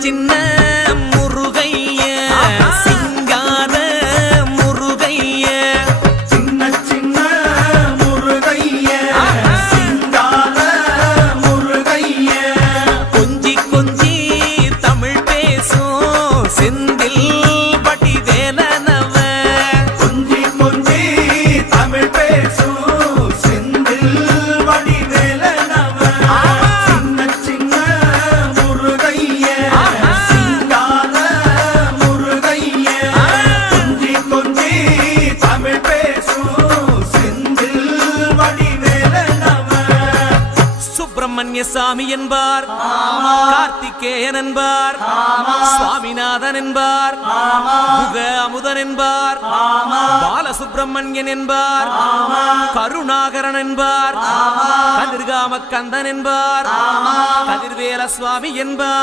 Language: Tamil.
சின்ன முருகைய சிங்கார முருகைய சின்ன சின்ன முருகைய சிங்கார முருகைய கொஞ்சி கொஞ்சி தமிழ் பேசும் செந்தில் பட்டி வேலனவ கொஞ்சி கொஞ்சி தமிழ் பேசும் செந்தில் வடி வேலனவ சின்ன சின்ன முருகைய சிங்கார முருகைய கொஞ்சி கொஞ்சி தமிழ் பேசும் செந்தில் வடி வேலனவ சுப்பிரமணிய சாமி என்பார் கார்த்திகேயன் என்பார் சுவாமிநாதன் என்பார் முக அமுதன் என்பார் பாலசுப்பிரமணியன் என்பார் கருணாகரன் என்பார் கதிர்காம கந்தன் என்பார் கதிர்வேல சுவாமி என்பார்